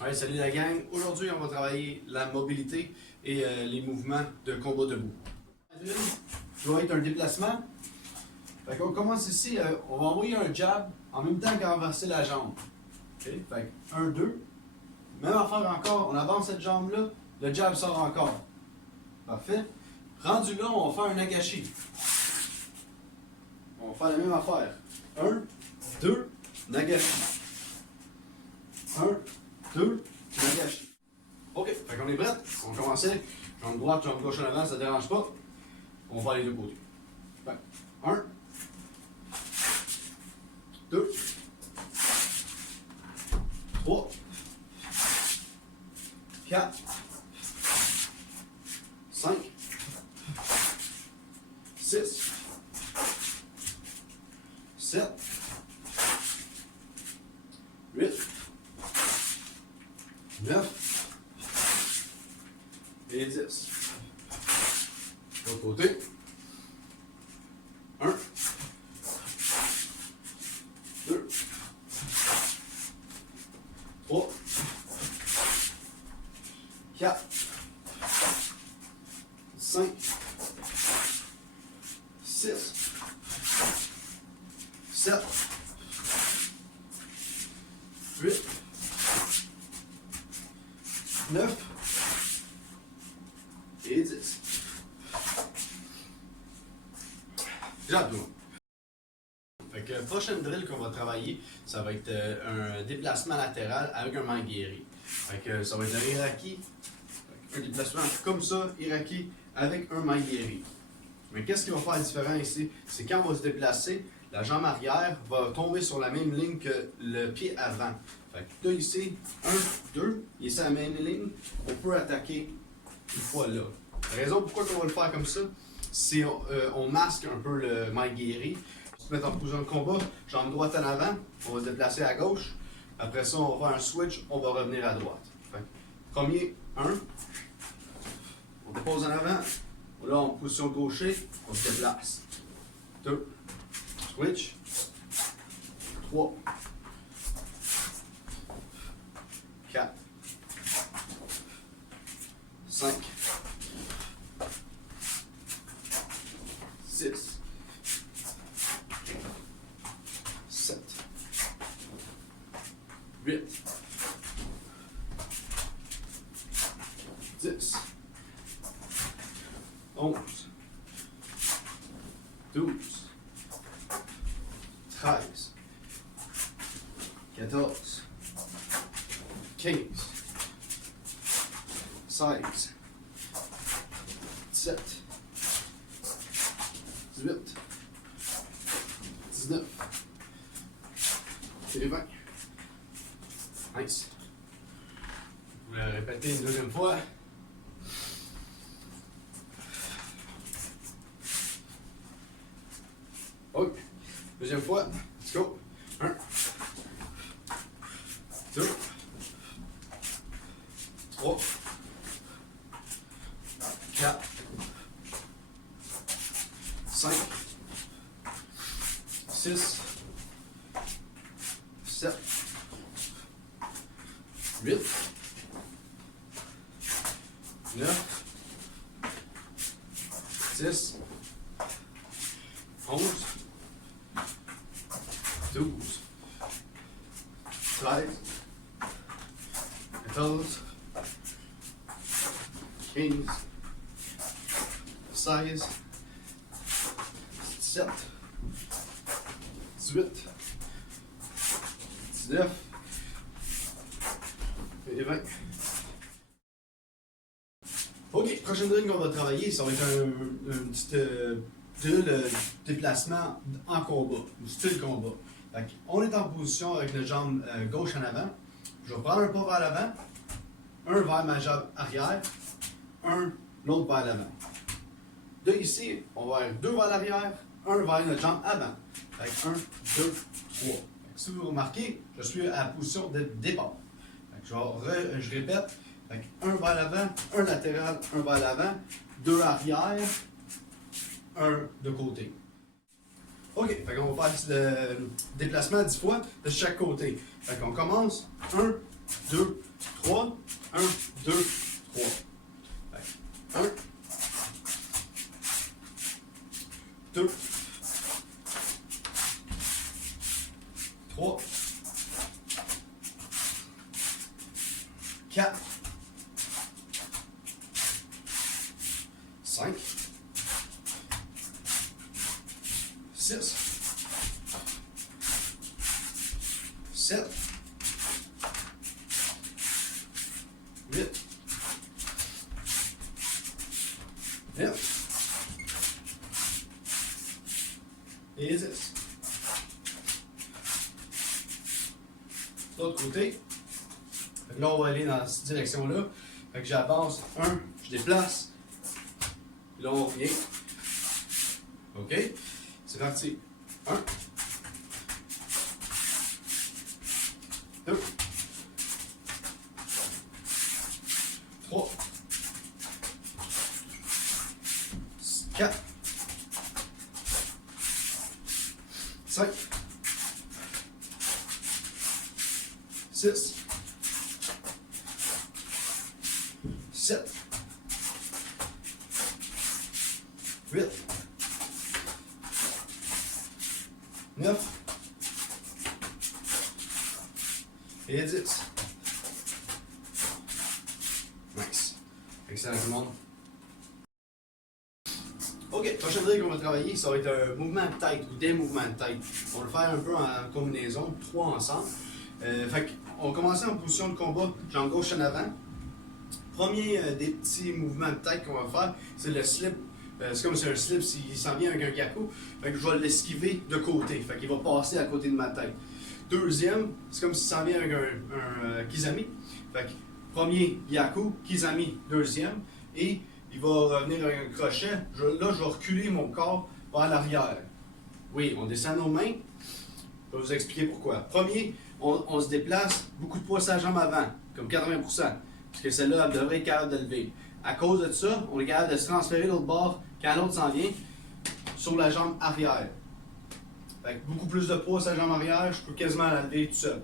Ouais, salut la gang. Aujourd'hui, on va travailler la mobilité et les mouvements de combat debout. Ça va être un déplacement. Fait qu'on commence ici, on va envoyer un jab en même temps qu'enverser la jambe. Okay? Fait que 1, 2. Même affaire encore, on avance cette jambe-là, le jab sort encore. Parfait. Rendu là, on va faire un agashi. On va faire la même affaire. 1, 2, nagashi. 1, 2, nagashi. Ok, fait qu'on est prêt. On commençait. Jambe droite, jambe gauche en avant, ça ne dérange pas. On va les deux côtés. Fait 1, 2, 3, 4, 5, 6, 7, 8, 9 et 10. L'autre côté. 1, 2, 3, 4, 5, 6, 7, 8, 9 et 10. J'adore. Fait que prochaine drill qu'on va travailler, ça va être un déplacement latéral avec un maigiri. Fait que ça va être un iraki, un déplacement comme ça, iraki avec un maigiri. Mais qu'est-ce qui va faire différent ici? C'est quand on va se déplacer, la jambe arrière va tomber sur la même ligne que le pied avant. Fait que là ici, 1, 2, ici à la même ligne, on peut attaquer une fois là. La raison pourquoi on va le faire comme ça, c'est on masque un peu le maigiri. On se met en position de combat, jambe droite en avant, on va se déplacer à gauche. Après ça, on va faire un switch, on va revenir à droite. Fait que, premier, 1, on dépose en avant, là en position gaucher, on se déplace. 2, switch, 3, 4, 5, 6, 7, 8, 10, 11, 12, 13, 14, 15, 16, 17, 18, 19 et 20. Nice. Vous le répétez une deuxième fois. Ok. Deuxième fois. Let's go. 1, 2, 3, 4, 5, 6, 7, 8, 9, 10, 11, 12, 13, 14, 15, 16, 17, 18, 19 et 20. Ok, prochaine drill qu'on va travailler, ça va être un petit drill déplacement en combat, ou style combat. Fait on est en position avec notre jambe gauche en avant. Je vais prendre un pas vers l'avant, un vers ma jambe arrière, l'autre vers l'avant. De ici, on va faire 2 vers l'arrière, 1 vers notre jambe avant. Fait 1, 2, 3. Si vous remarquez, je suis à la position de départ. Je répète, un vers l'avant, un latéral, un vers l'avant, 2 arrière, 1 de côté. OK, on va faire le déplacement 10 fois de chaque côté. On commence 1, 2, 3. 1, 2, 3. 1, 2, 3, 4, 5, 6, 7, 8, 9 et 10. De l'autre côté, là on va aller dans cette direction-là. Fait que j'avance, je déplace, puis là on revient. OK? C'est parti. 1, 2, 3, 4, 5, 6, 7, 8, 9 et 10. Nice. Excellent tout le monde. Ok, prochaine règle qu'on va travailler, ça va être un mouvement de tête ou des mouvements de tête. On va le faire un peu en combinaison, 3 ensemble. On va commencer en position de combat, jambe gauche en avant. Premier des petits mouvements de tête qu'on va faire, c'est le slip. C'est comme si un slip, s'il s'en vient avec un gyaku, fait que je vais l'esquiver de côté. Fait qu'il va passer à côté de ma tête. Deuxième, c'est comme s'il s'en vient avec un kizami. Fait que premier gyaku, kizami, deuxième. Et il va revenir avec un crochet. Là, je vais reculer mon corps vers l'arrière. Oui, on descend nos mains. Je vais vous expliquer pourquoi. Premier, on se déplace, beaucoup de poids sur la jambe avant, comme 80%. Parce que celle-là, elle devrait être capable de lever. À cause de ça, on est capable de se transférer de l'autre bord quand l'autre s'en vient sur la jambe arrière. Fait que beaucoup plus de poids sur la jambe arrière, je peux quasiment la lever tout seul.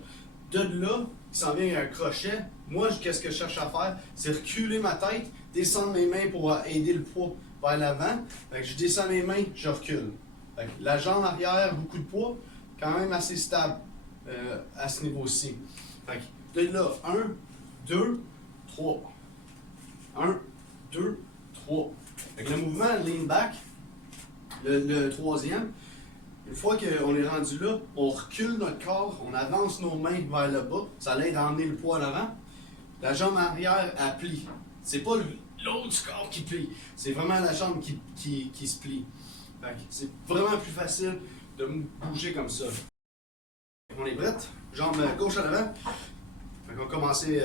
De là, il s'en vient avec un crochet. Moi, qu'est-ce que je cherche à faire? C'est reculer ma tête, descendre mes mains pour aider le poids vers l'avant. Fait que je descends mes mains, je recule. Fait que la jambe arrière, beaucoup de poids, quand même assez stable à ce niveau-ci. Fait que de là, 1, 2, 3. 1, 2, 3. Fait que le mouvement lean back, le troisième, une fois qu'on est rendu là, on recule notre corps, on avance nos mains vers le bas, ça l'aide à emmener le poids à l'avant. La jambe arrière, elle plie. C'est pas l'autre du corps qui plie, c'est vraiment la jambe qui se plie. Fait que c'est vraiment plus facile de bouger comme ça. On est prête? Jambe gauche à l'avant. Fait qu'on va commencer,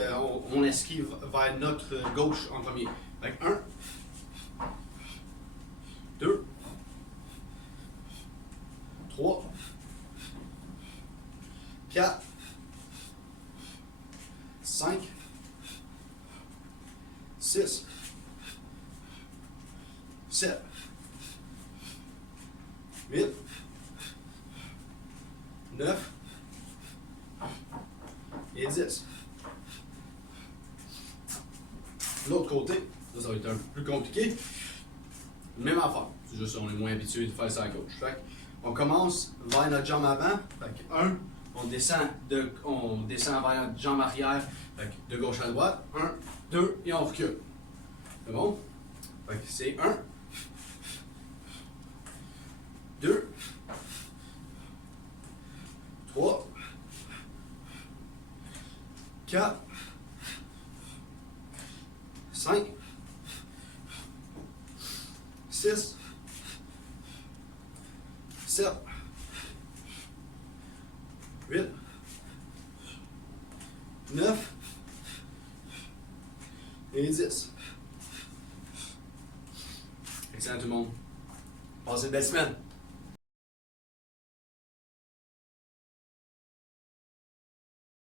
on esquive vers notre gauche en premier. Fait que 1, 2, 3, 4, 5, 6, 7, 8, 9 et 10. De l'autre côté, ça va être un peu plus compliqué. Même affaire, c'est juste qu'on est moins habitué de faire ça à gauche. Fait on commence vers notre jambe avant. Fait que 1, on descend vers notre jambe arrière, fait que de gauche à droite. 1, 2 et on recule. C'est bon? Fait que c'est 1, 2, 3, 4, 5, 6, 7, 8, 9 et 10. Excellent tout le monde. Passez une belle semaine.